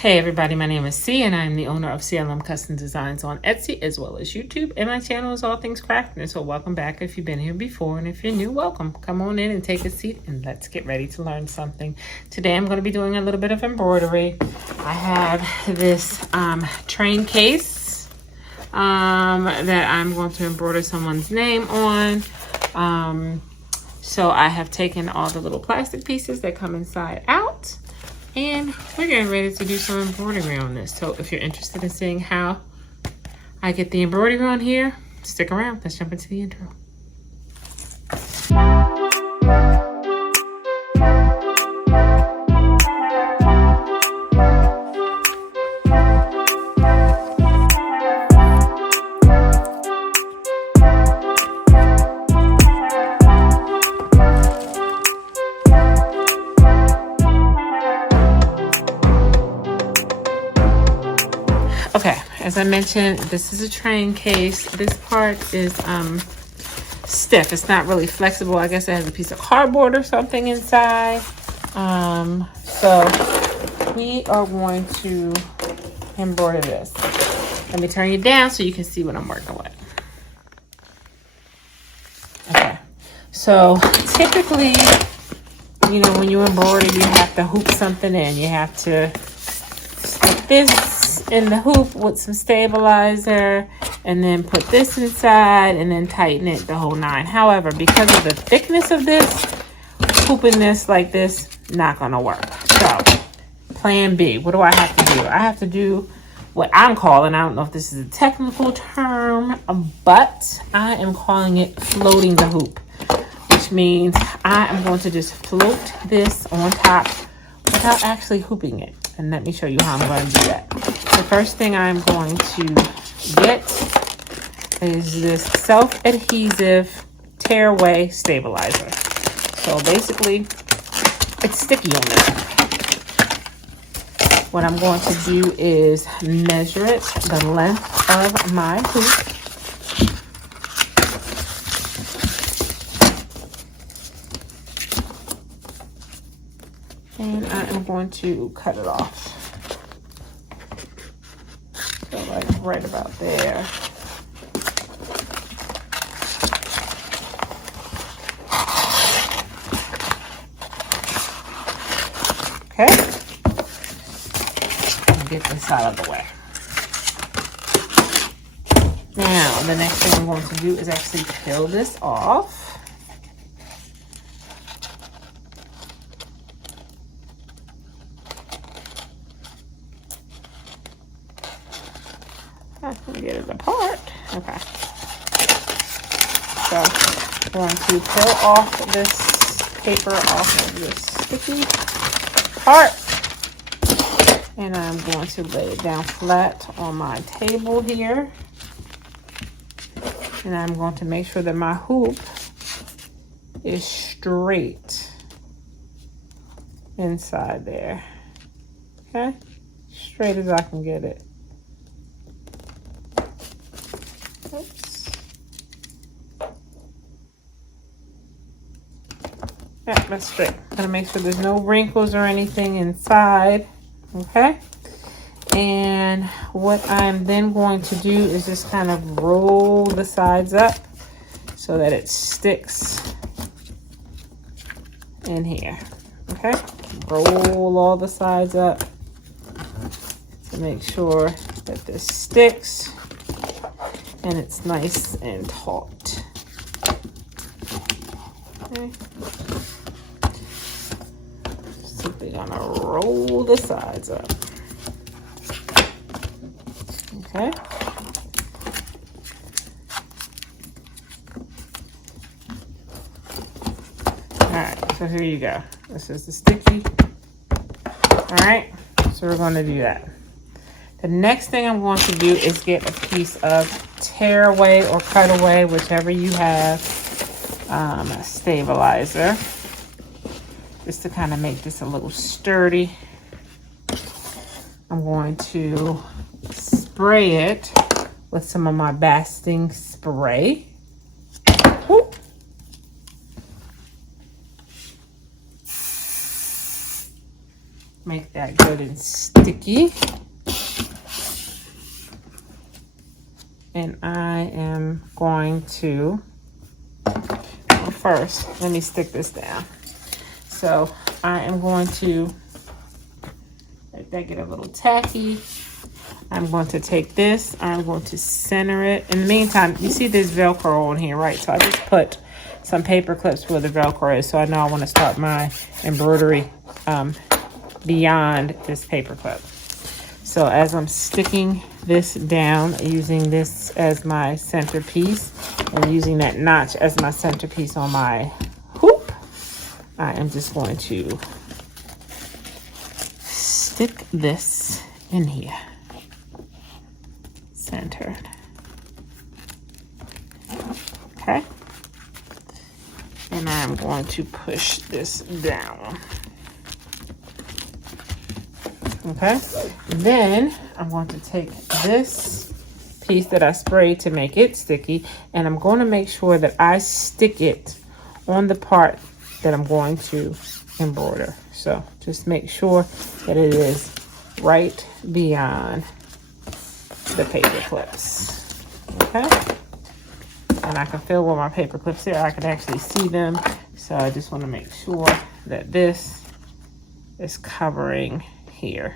Hey everybody, my name is C and I'm the owner of CLM Custom Designs on Etsy as well as YouTube, and my channel is all things crafting. So welcome back if you've been here before, and if you're new, welcome. Come on in and take a seat and let's get ready to learn something. Today I'm going to be doing a little bit of embroidery. I have this train case that I'm going to embroider someone's name on. So I have taken all the little plastic pieces that come inside out, and we're getting ready to do some embroidery on this. So if you're interested in seeing how I get the embroidery on here, stick around. Let's jump into the intro. Okay, as I mentioned, this is a train case. This part is stiff. It's not really flexible. I guess it has a piece of cardboard or something inside. So we are going to embroider this. Let me turn you down so you can see what I'm working with. Okay, so typically, you know, when you embroider, you have to hoop something in. You have to stick this in the hoop with some stabilizer and then put this inside and then tighten it the whole nine. However, because of the thickness of this, hooping this like this, not gonna work. So plan B, what do I have to do? I have to do what I'm calling, I don't know if this is a technical term, but I am calling it floating the hoop, which means I am going to just float this on top without actually hooping it. And let me show you how I'm going to do that. The first thing I'm going to get is this self-adhesive tearaway stabilizer. So basically, it's sticky on this. What I'm going to do is measure it the length of my hoop. And I am going to cut it off. So like right about there. Okay. Get this out of the way. Now, the next thing I'm going to do is actually peel this off. I can get it apart. Okay. So I'm going to peel off this paper off of this sticky part. And I'm going to lay it down flat on my table here. And I'm going to make sure that my hoop is straight inside there. Okay? Straight as I can get it. Oops. Yeah, that's straight. Gotta make sure there's no wrinkles or anything inside. Okay. And what I'm then going to do is just kind of roll the sides up so that it sticks in here. Okay. Roll all the sides up to make sure that this sticks and it's nice and taut. Okay. Simply gonna roll the sides up. Okay. Alright, so here you go. This is the sticky. Alright, so we're going to do that. The next thing I'm going to do is get a piece of tearaway or cutaway, whichever you have, stabilizer, just to kind of make this a little sturdy. I'm going to spray it with some of my basting spray. Whoop. make that good and sticky. And I am going to, well, first, let me stick this down. So I am going to let that get a little tacky. I'm going to take this, I'm going to center it. In the meantime, you see this Velcro on here, right? So I just put some paper clips where the Velcro is, so I know I want to start my embroidery beyond this paper clip. So as I'm sticking this down, using this as my centerpiece and using that notch as my centerpiece on my hoop, I am just going to stick this in here, centered. Okay. And I'm going to push this down. Okay, then I'm going to take this piece that I sprayed to make it sticky, and I'm going to make sure that I stick it on the part that I'm going to embroider. So just make sure that it is right beyond the paper clips. Okay, and I can feel where my paper clips are. I can actually see them, so I just want to make sure that this is covering here,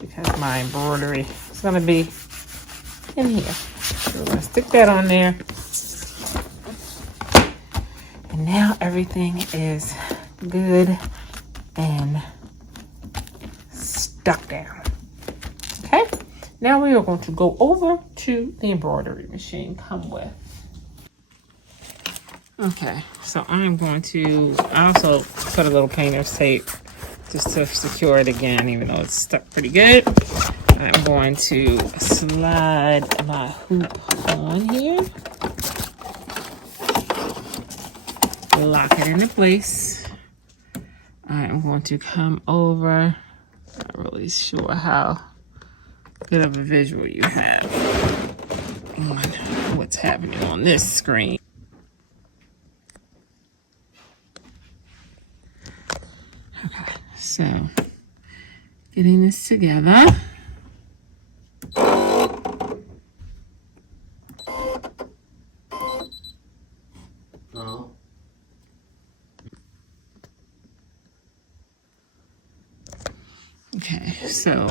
because my embroidery is going to be in here. So we're going to stick that on there. And now everything is good and stuck down. Okay, now we are going to go over to the embroidery machine. Come with. Okay, so I'm going to, I also put a little painter's tape just to secure it again, even though it's stuck pretty good. I'm going to slide my hoop on here, lock it into place. I'm going to come over. Not really sure how good of a visual you have on what's happening on this screen. Okay, so getting this together. Okay, so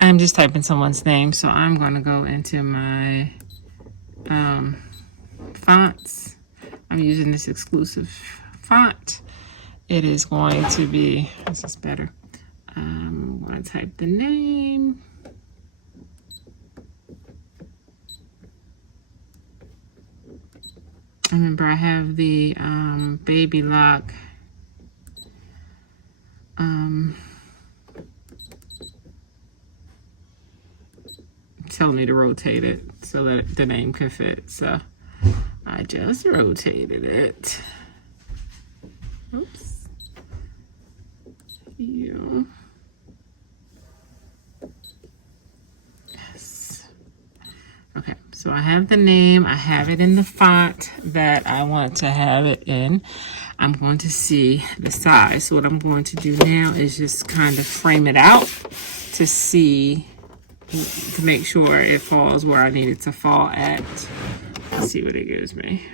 I'm just typing someone's name, so I'm going to go into my fonts. I'm using this exclusive font. It is going to be, this is better. I'm going to type the name. Remember, I have the baby lock telling me to rotate it so that the name can fit. So I just rotated it. Oops. You. Yes. Okay, so I have the name. I have it in the font that I want to have it in. I'm going to see the size. So what I'm going to do now is just kind of frame it out to see, to make sure it falls where I need it to fall at. Let's see what it gives me.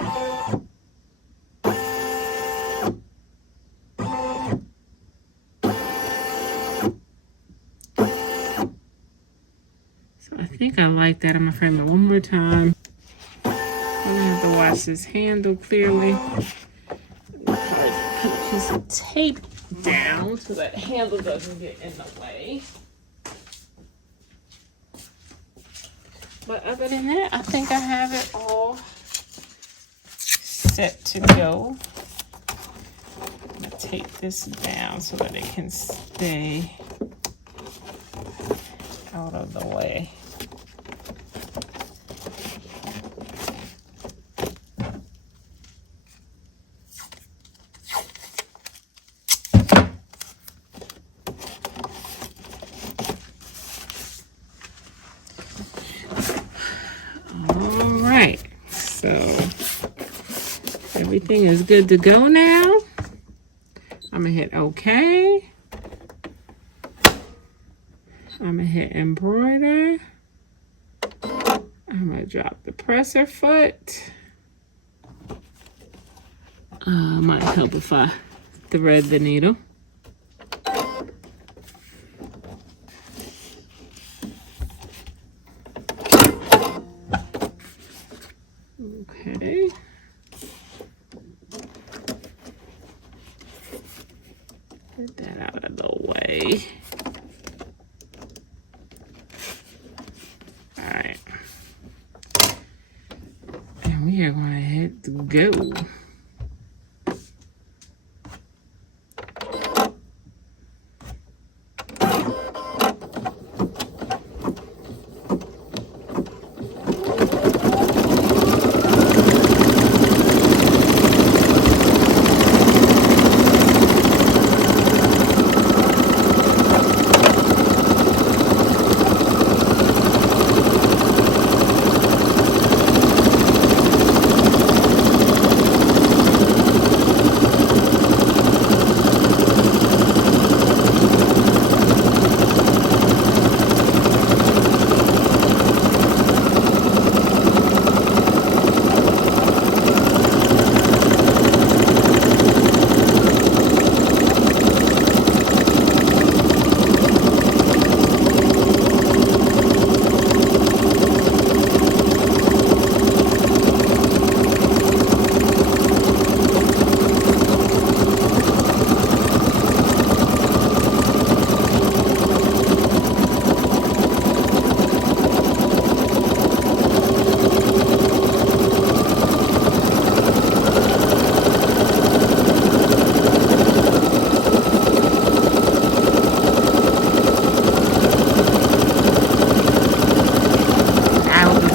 So I think I like that. I'm gonna frame it one more time. I'm gonna have to watch this handle clearly. Put a piece of tape down so that handle doesn't get in the way. But other than that, I think I have it all set to go. I'm gonna tape this down so that it can stay out of the way. Everything is good to go now. I'm gonna hit OK. I'm gonna hit embroider. I'm gonna drop the presser foot. Might help if I thread the needle. Okay. Get that out of the way. All right. And we are going to hit go.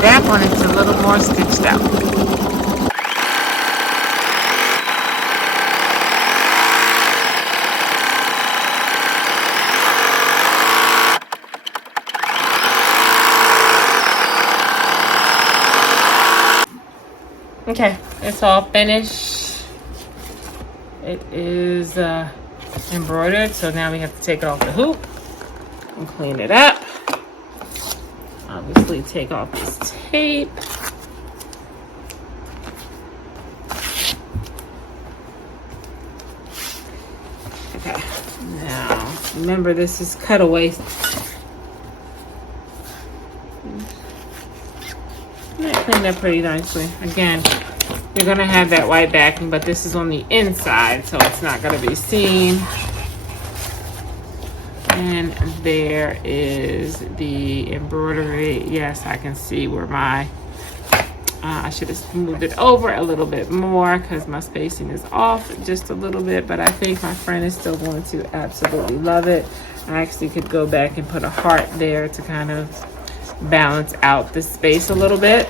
That one is a little more stitched out. Okay, it's all finished. It is embroidered, so now we have to take it off the hoop and clean it up. Obviously take off this tape. Okay, now remember this is cutaway. That cleaned up pretty nicely. Again, you're gonna have that white backing, but this is on the inside, so it's not gonna be seen. And there is the embroidery. Yes, I can see where my, I should have moved it over a little bit more because my spacing is off just a little bit, but I think my friend is still going to absolutely love it. I actually could go back and put a heart there to kind of balance out the space a little bit.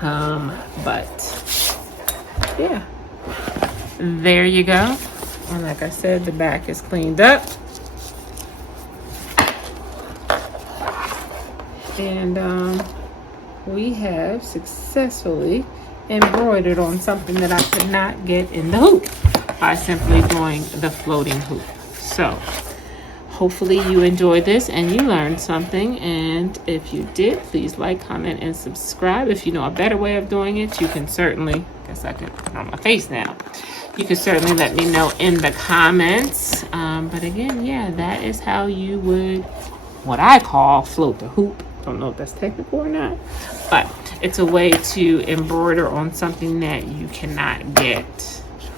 But yeah, there you go. And like I said, the back is cleaned up. And we have successfully embroidered on something that I could not get in the hoop by simply doing the floating hoop. So hopefully you enjoyed this and you learned something. And if you did, please like, comment, and subscribe. If you know a better way of doing it, you can certainly, I guess I can put it on my face now. You can certainly let me know in the comments. But again, yeah, that is how you would, what I call, float the hoop. Don't know if that's technical or not, but it's a way to embroider on something that you cannot get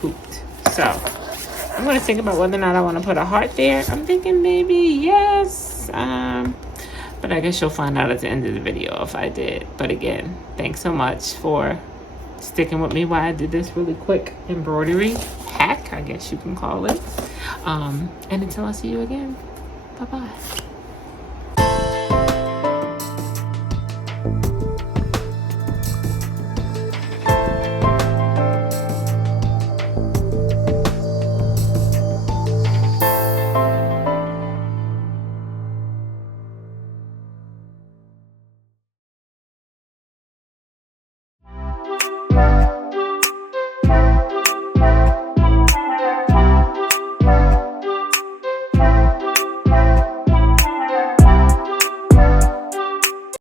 hooped. So I'm going to think about whether or not I want to put a heart there. I'm thinking maybe yes, but I guess you'll find out at the end of the video if I did. But again, thanks so much for sticking with me while I did this really quick embroidery hack, I guess you can call it. And until I see you again, bye-bye.